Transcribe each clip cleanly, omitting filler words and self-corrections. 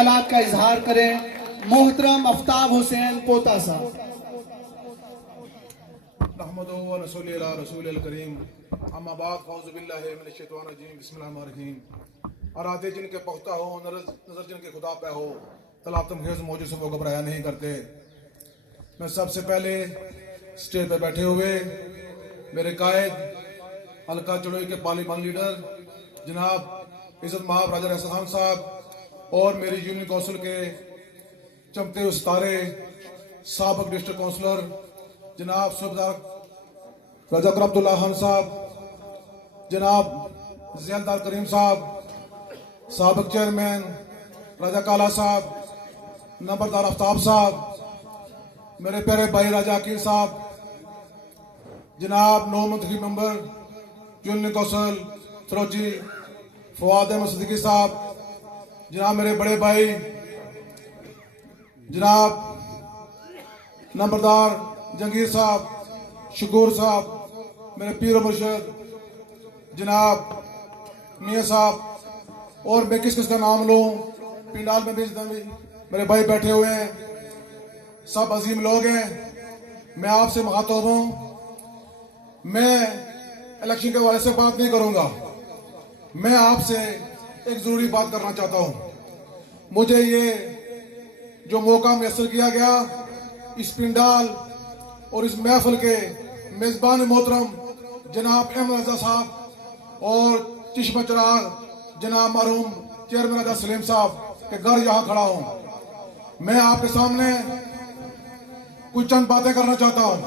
ख्यालात का इजहार करें मोहतरम आफ्ताब हुसैन पोता साहब। नहमदुहु व नसल्ली अला रसूलिल करीम, अम्मा बाद, फ़ौज़ु बिल्लाहि मिनश शैतानिर रजीम, बिस्मिल्लाहिर रहमानिर रहीम। अरादे जिनके पुख्ता हो, नज़र जिनके खुदा पे हो, तलातम खेज़ मौजूद से वो घबराया नहीं करते। मैं सबसे पहले स्टेज पे बैठे हुए मेरे कायद हल्का चड़ोई के पार्लियामेंट लीडर जनाब इज़्ज़त महाब राजा रहसान खान साहब और मेरी यूनियन कौंसिल के चमकते हुए सितारे साबिक डिस्ट्रिक्ट काउंसलर जनाब सूबेदार राजा अब्दुल्ला खान साहब, जनाब ज़ियादार करीम साहब, साबिक चेयरमैन राजा काला साहब, नंबरदार आफ्ताब साहब, मेरे प्यारे भाई राजा अकील साहब, जनाब नौ मंत्री मेंबर यूनियन कौंसिल फरोजी फवाद अहमद सिद्दीकी साहब, जनाब मेरे बड़े भाई जनाब नंबरदार जंगीर साहब, शकूर साहब, मेरे पीर मुर्शद जनाब मियाँ साहब, और मैं किस किस का नाम लूँ, पिंडाल में भी मेरे भाई बैठे हुए हैं, सब अजीम लोग हैं। मैं आपसे मुखातब हूँ, मैं इलेक्शन के हवाले से बात नहीं करूँगा, मैं आपसे एक ज़रूरी बात करना चाहता हूँ। मुझे ये जो मौका मैसर किया गया इस पिंडाल और इस महफिल के मेज़बान मोहतरम जनाब अहमद रजा साहब और चश्मा चिराग जनाब मरहूम चेयरमैन राजा सलीम साहब के घर यहाँ खड़ा हूँ। मैं आपके सामने कुछ चंद बातें करना चाहता हूँ।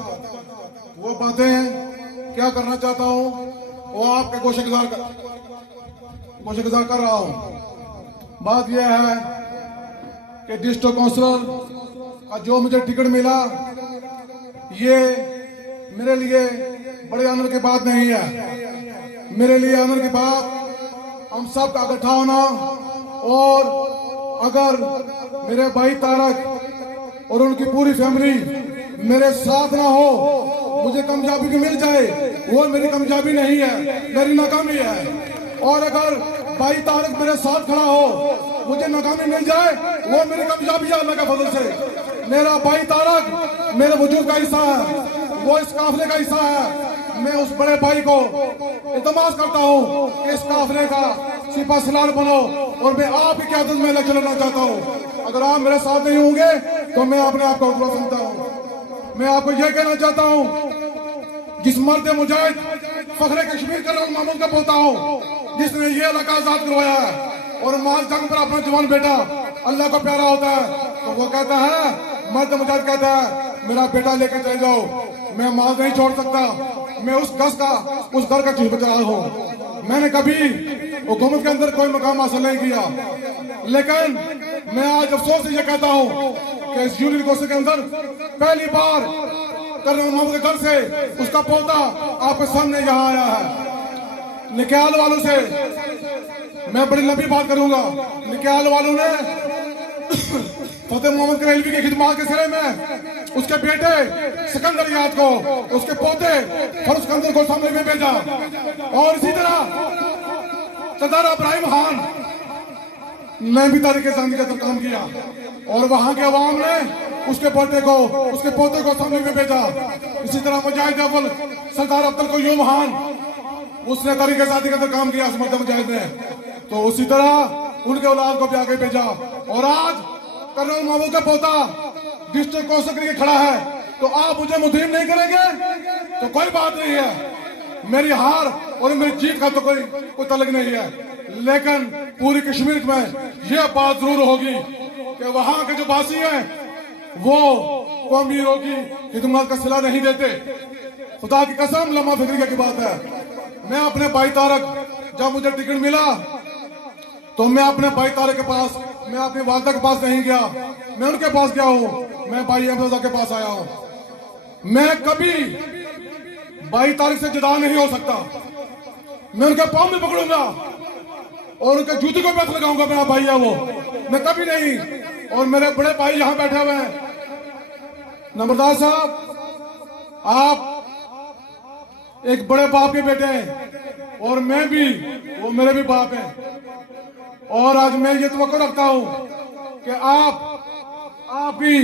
वो बातें क्या करना चाहता हूँ वो आपके गोशेगुजार कर रहा हूँ। बात यह है कि डिस्ट्रिक्ट काउंसिलर का जो मुझे टिकट मिला ये मेरे लिए बड़े आनंद की बात नहीं है। मेरे लिए आनंद की बात हम सब का इकट्ठा होना, और अगर मेरे भाई तारक और उनकी पूरी फैमिली मेरे साथ ना हो, मुझे कामयाबी भी मिल जाए वो मेरी कामयाबी नहीं है, मेरी नाकामी है। और अगर भाई तारक मेरे साथ खड़ा हो, मुझे नाकामी मिल जाए वो मेरी कामयाबी है अल्लाह के फजल से। मेरा भाई तारक मेरे वजूद का हिस्सा है, वो इस काफिले का हिस्सा है। मैं उस बड़े भाई को इल्तमास करता हूँ कि इस काफिले का सिपा सलार बनो, और मैं आप की क़यादत में चलना चाहता हूँ। अगर आप मेरे साथ नहीं होंगे तो मैं अपने आप को बुरा समझता हूँ। मैं आपको यह कहना चाहता हूँ, जिस मर्द मुजाहिद फखरे कश्मीर कर्नल महमूद का पोता हूँ, जिसने ये इलाका आजाद करवाया है, और माल जंग पर अपना जवान बेटा अल्लाह को प्यारा होता है तो वो कहता है, मर्द मुजाहिद कहता है मेरा बेटा लेकर चले जाओ, मैं माल नहीं छोड़ सकता। मैं उस घर का चौकीदार हूँ। मैंने कभी हुकूमत के अंदर कोई मकाम हासिल नहीं किया, लेकिन मैं आज अफसोस से ये कहता हूँ कि इस यूनियन कौंसिल के अंदर पहली बार कर्नल महमूद के घर से उसका पोता आपके सामने यहाँ आया है। निकाल वालों से मैं बड़ी लंबी बात करूंगा। निकाल वालों ने फतेह मोहम्मद करेलवी की खिदमत के सिरे में उसके बेटे सिकंदर याद को, उसके पोते फरुख सिकंदर को सामने में भेजा, और इसी तरह सरदार इब्राहिम खान ने भी तरीके से काम किया, और वहां के अवाम ने उसके पोते को सामने में भेजा। इसी तरह मुजाहिद अव्वल सरदार अब्दुल कयूम खान, उसने तरीके से काम किया उस मुजाहिद ने, तो उसी तरह उनके औलाद को भी आगे भेजा। और आज कर्नल महमूद का पोता डिस्ट्रिक्ट काउंसिल के खड़ा है, तो आप मुझे मुद्रीम नहीं करेंगे तो कोई बात नहीं है। मेरी हार और मेरी जीत का तो कोई तल्लुक नहीं है, लेकिन पूरी कश्मीर में यह बात जरूर होगी कि वहां के जो वासी हैं वो कौमीरों की खिदमत का सिला नहीं देते। खुदा की कसम लम्हा फिक्री की बात है। मैं अपने भाई तारक, जब मुझे टिकट मिला तो मैं अपने भाई तारक के पास, मैं अपनी वालदा के पास नहीं गया, मैं उनके पास गया हूँ, मैं भाई अहमद के पास आया हूँ। मैं कभी भाई तारक से जुदा नहीं हो सकता। मैं उनके पाँव में पकड़ूंगा और उनके जूते को पैसा लगाऊंगा, मेरा भाई है वो, मैं कभी नहीं। और मेरे बड़े भाई यहाँ बैठे हुए हैं, नंबरदार साहब, आप एक बड़े बाप के बेटे हैं और मैं भी, वो मेरे भी बाप हैं। और आज मैं ये तवक्को रखता हूँ कि आप भी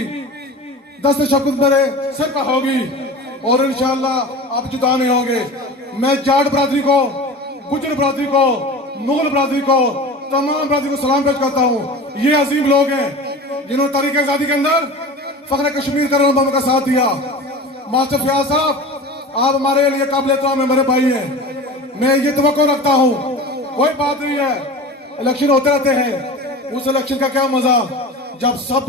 10 शब्द मेरे सिर पर होगी और इंशाअल्लाह आप जुदा नहीं होंगे। मैं जाट बरादरी को, गुजर बरादरी को, मुगल बरादरी को, तमाम बरादरी को सलाम पेश करता हूँ। ये अजीम लोग हैं जिन्होंने तारीख आजादी के अंदर फख्र कश्मीर का का साथ दिया। मास्टर फयाज साहब, आप हमारे लिए काबिल एहतराम है, मेरे भाई हैं। मैं ये तवक्को रखता हूँ, कोई बात नहीं है, इलेक्शन होते रहते हैं, उस इलेक्शन का क्या मजा जब सब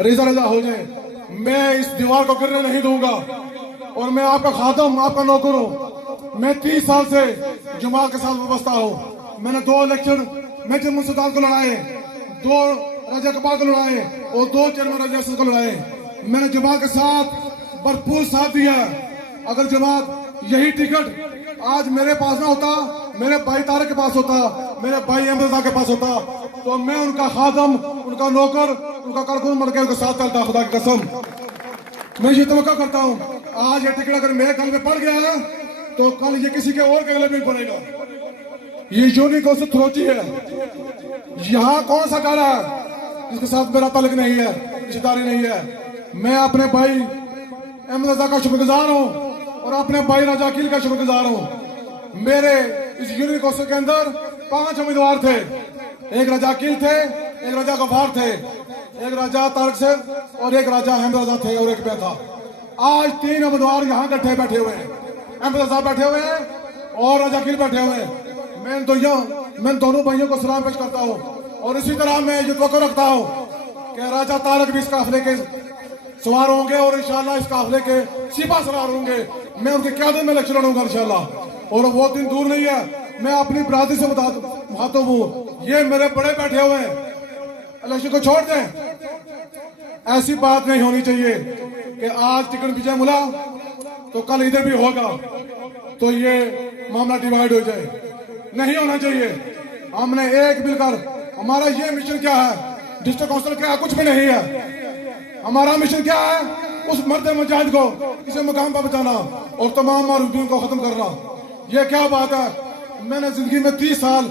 रेजा रेजा हो जाए। मैं इस दीवार को गिरने नहीं दूंगा और मैं आपका खादम, आपका नौकर हूँ। मैं 30 साल से जमात के साथ वाबस्ता हूँ। मैंने 2 इलेक्शन मेजर मुंसदान को लड़ाए, 2 राजा कपाल को लड़ाए और 2 चेयरमैन राजा को लड़ाए। मैंने जमात के साथ भरपूर साथ दिया। अगर जमात यही टिकट आज मेरे पास ना होता, मेरे भाई तारक के पास होता, मेरे भाई अहमद रजा के पास होता, तो मैं उनका खादम, उनका नौकर, उनका कारकुन बन के उनके साथ चलता। खुदा की कसम मैं ये तवक्को करता हूँ, आज ये टिकट अगर मेरे गले में पड़ गया है तो कल ये किसी के और के गले में पड़ेगा। ये यूनी कौन सी थ्रोची है, यहाँ कौन सा कारा है जिसके साथ मेरा ताल्लुक नहीं है, रिश्तेदारी नहीं है। मैं अपने भाई अहमद रजा का शुक्रगुजार हूँ और अपने भाई राजा अकील का शुक्रगुजार हूँ। मेरे इस यूनियन काउंसिल के अंदर 5 उम्मीदवार थे, एक राजा अकील थे, एक राजा गफार थे, एक राजा तारक से और एक राजा अहमद रजा थे और एक मैं था। आज 3 उम्मीदवार यहाँ इकट्ठे बैठे हुए हैं, अहमद रजा बैठे हुए हैं और राजा अकील बैठे हुए हैं। मैं दोनों भाइयों को सलाम पेश करता हूँ और इसी तरह मैं ये तवक्को रखता हूँ कि राजा तारक भी इस काफिले के सवार होंगे और इंशाल्लाह इस काफिले के सिपा सवार होंगे। मैं उनके क़यादत में इलेक्शन लड़ूंगा इंशाल्लाह और वो दिन दूर नहीं है। मैं अपनी बरादरी से मुखातिब हूँ, ये मेरे बड़े बैठे हुए हैं, इलेक्शन को छोड़ दें। ऐसी बात नहीं होनी चाहिए कि आज टिकट विजय मिला तो कल इधर भी होगा तो ये मामला डिवाइड हो जाए, नहीं होना चाहिए। हमने एक मिलकर, हमारा ये मिशन क्या है, डिस्ट्रिक्ट काउंसिल क्या है, कुछ भी नहीं है। हमारा मिशन क्या है, उस मर्द मुजाहिद को किसी मुकाम पर बचाना और तमाम मारूफीन को खत्म करना। ये क्या बात है, मैंने जिंदगी में 30 साल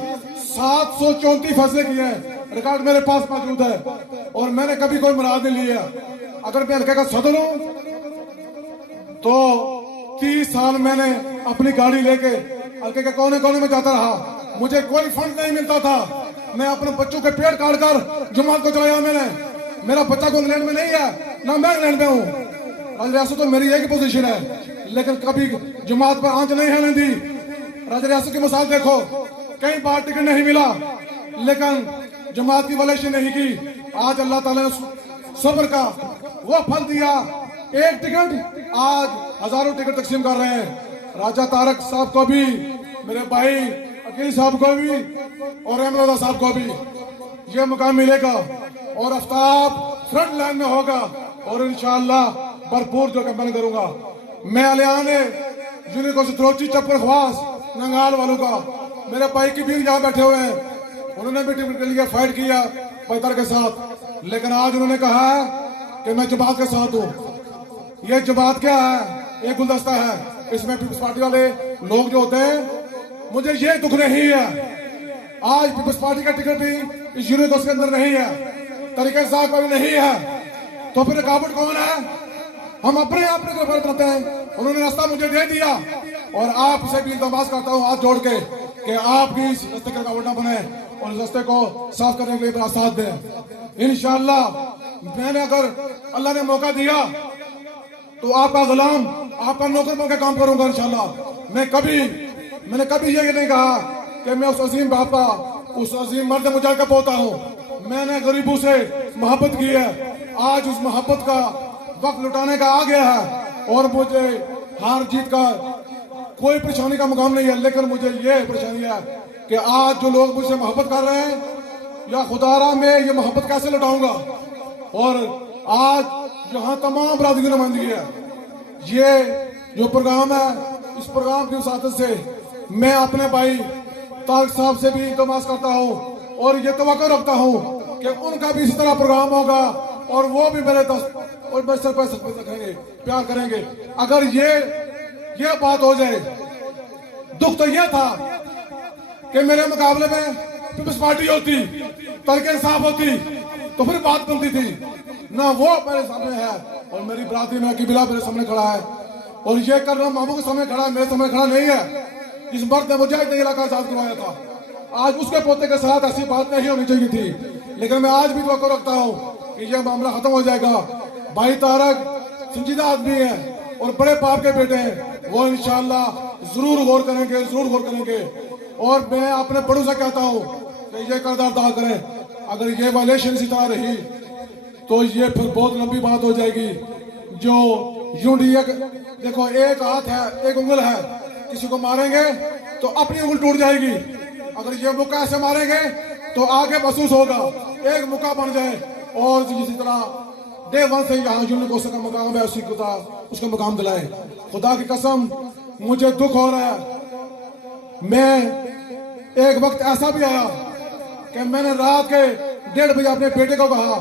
734 फैसले किए हैं, रिकॉर्ड मेरे पास मौजूद है और मैंने कभी कोई मुराद नहीं लिया। अगर मैं हल्के का सदर हूं तो 30 साल मैंने अपनी गाड़ी लेके हल्के के कोने कोने में जाता रहा, मुझे कोई फंड नहीं मिलता था। मैं अपने बच्चों के पेट काट कर जमात को चलाया मैंने। मेरा बच्चा को इंग्लैंड में नहीं है, ना मैं इंग्लैंड में हूँ। रियासत तो मेरी एक पोजीशन है, लेकिन कभी जमात पर आंच नहीं है दी। राजा रियासत की मिसाल देखो, कई बार टिकट नहीं मिला लेकिन जमात की वलेशी नहीं की। आज अल्लाह ताला ने सब्र का वो फल दिया, एक टिकट आज हजारों टिकट तकसीम कर रहे हैं। राजा तारक साहब को भी, मेरे भाई अकील साहब को भी और अहमद साहब को भी ये मुकाम मिलेगा और आफ्ताब फ्रंट लाइन में होगा और इंशाअल्लाह भरपूर जो कैंपेन करूंगा। मैं अलियाने यूनियन को सत्रोची चप्पल खवास नंगाल वालों का, मेरे भाई की भी यहाँ बैठे हुए हैं, उन्होंने भी टिकट के लिए फाइट किया पैतर के साथ, लेकिन आज उन्होंने कहा है कि मैं जमात के साथ हूँ। ये जमात क्या है, एक गुलदस्ता है, इसमें पीपल्स पार्टी वाले लोग जो होते हैं, मुझे ये दुख नहीं है आज पीपल्स पार्टी का टिकट भी इस यूनियन के अंदर नहीं है, तरीके साहब का भी नहीं है, तो फिर रुकावट कौन है? हम अपने आप में करते हैं। उन्होंने रास्ता मुझे दे दिया और आपसे भी इल्तमास करता हूँ हाथ जोड़ के कि आप भी इस रास्ते का रुकावट न बने और इस रास्ते को साफ करने के लिए मेरा साथ दें। इंशाअल्लाह मैंने अगर अल्लाह ने मौका दिया तो आपका गुलाम, आपका नौकर बनकर काम करूंगा इंशाअल्लाह। मैंने कभी ये नहीं कहा कि मैं उस अजीम बाप का, उस अजीम मर्द मुजाहिद का पोता हूँ। मैंने गरीबों से मोहब्बत की है, आज उस मोहब्बत का वक्त लुटाने का आ गया है और मुझे हार जीत का कोई परेशानी का मुकाम नहीं है, लेकिन मुझे ये परेशानी है कि आज जो लोग मुझसे मोहब्बत कर रहे हैं, या खुदारा मैं ये मोहब्बत कैसे लुटाऊंगा। और आज यहाँ तमाम बरादरी की नुमाइंदगी है। ये जो प्रोग्राम है, इस प्रोग्राम की वसातत से मैं अपने भाई तारक साहब से भी इल्तमास करता हूँ और ये तवक्को रखता हूँ कि उनका भी इसी तरह प्रोग्राम होगा और वो भी मेरे सर पर रखेंगे, प्यार करेंगे। अगर ये बात हो जाए, दुख तो ये था कि मेरे मुकाबले में पीपल्स पार्टी होती, तरीके इंसाफ होती, तो फिर बात बनती थी। ना वो मेरे सामने है और मेरी बरादरी में किबिला मेरे सामने खड़ा है, और ये करना मामू के सामने खड़ा है, मेरे सामने खड़ा नहीं है। इस मर्द ने मुझे इलाका आजाद करवाया था, आज उसके पोते के साथ ऐसी बात नहीं होनी चाहिए थी, लेकिन मैं आज भी तवक्को रखता हूँ कि यह मामला खत्म हो जाएगा। भाई तारक संजीदा आदमी है और बड़े बाप के बेटे हैं, वो इंशाल्लाह जरूर गौर करेंगे, जरूर गौर करेंगे। और मैं अपने बड़ों से कहता हूँ कि ये किरदार अदा करें। अगर ये वायलेशन इसी तरह रही तो ये फिर बहुत लंबी बात हो जाएगी। जो यूं देखो, एक हाथ है, एक उंगल है, किसी को मारेंगे तो अपनी उंगल टूट जाएगी। अगर ये मुक्का ऐसे मारेंगे तो आगे महसूस होगा, एक मुक्का बन जाए। और इसी तरह डे वन से यहाँ यूनिक का मकाम है, उसी को उसका मकाम दिलाए। खुदा की कसम मुझे दुख हो रहा है। मैं एक वक्त ऐसा भी आया कि मैंने रात के 1:30 बजे अपने बेटे को कहा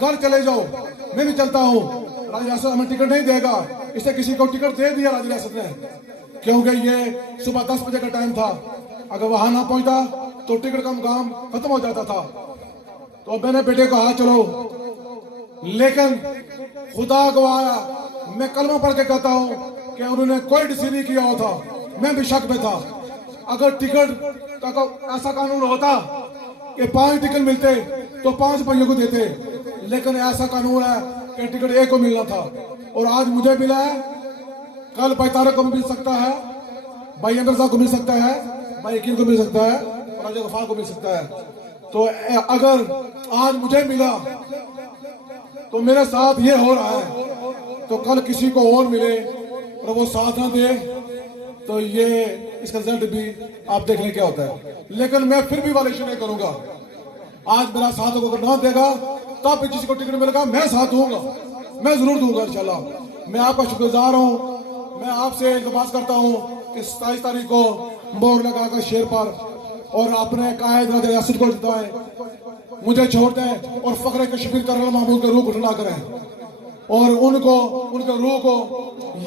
घर चले जाओ, मैं भी चलता हूँ, राज रियासत हमें टिकट नहीं देगा। इससे किसी को टिकट दे दिया राज रियासत ने, क्योंकि ये सुबह 10 बजे का टाइम था। अगर वहां ना पहुंचा तो टिकट का काम खत्म हो जाता था। तो मैंने बेटे को कहा चलो, लेकिन खुदा को आया, मैं कलमा पढ़ के कहता हूँ कि उन्होंने कोई डिसीजन नहीं किया होता, मैं भी शक में था। अगर टिकट का ऐसा कानून होता कि 5 टिकट मिलते तो 5 भाइयों को देते, लेकिन ऐसा कानून है कि टिकट एक को मिलना था। और आज मुझे मिला है, कल भाई तारक को मिल सकता है, भाई अमर को मिल सकता है, भाई यकीन को मिल सकता है, और अजय गफार को मिल सकता है। तो अगर आज मुझे मिला तो मेरे साथ ये हो रहा है, तो कल किसी को और मिले और वो साथ ना दे तो ये इसका रिजल्ट भी आप देख लें क्या होता है। लेकिन मैं फिर भी वायलेशन नहीं करूंगा। आज मेरा साथ अगर ना देगा तब भी किसी को टिकट मिलेगा, मैं साथ दूंगा, मैं जरूर दूंगा इंशाल्लाह। मैं आपका शुक्रगुजार हूँ। मैं आपसे इल्तमास करता हूँ कि 27 तारीख को मोहर लगाकर शेर पर और अपने कायद राज रियासत को जिताएं, मुझे छोड़ दें और फखरे कश्मीर कर्नल महमूद के रूह को ठंडा करें और उनको, उनके रूह को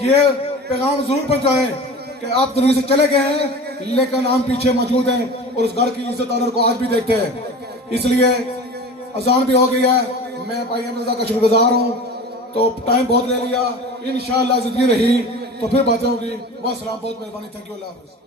ये पैगाम जरूर पहुंचाएं कि आप दुनिया से चले गए हैं लेकिन हम पीछे मौजूद हैं और उस घर की इज्जत ऑनर को आज भी देखते हैं। इसलिए अजान भी हो गई है, मैं भाई अमर का शुक्रगुजार हूँ। तो टाइम बहुत ले लिया, इंशाअल्लाह जिंदगी रही तो फिर बातें होगी। वह सलाम, बहुत मेहरबानी, थैंक यू, अल्लाह हाफ़िज़।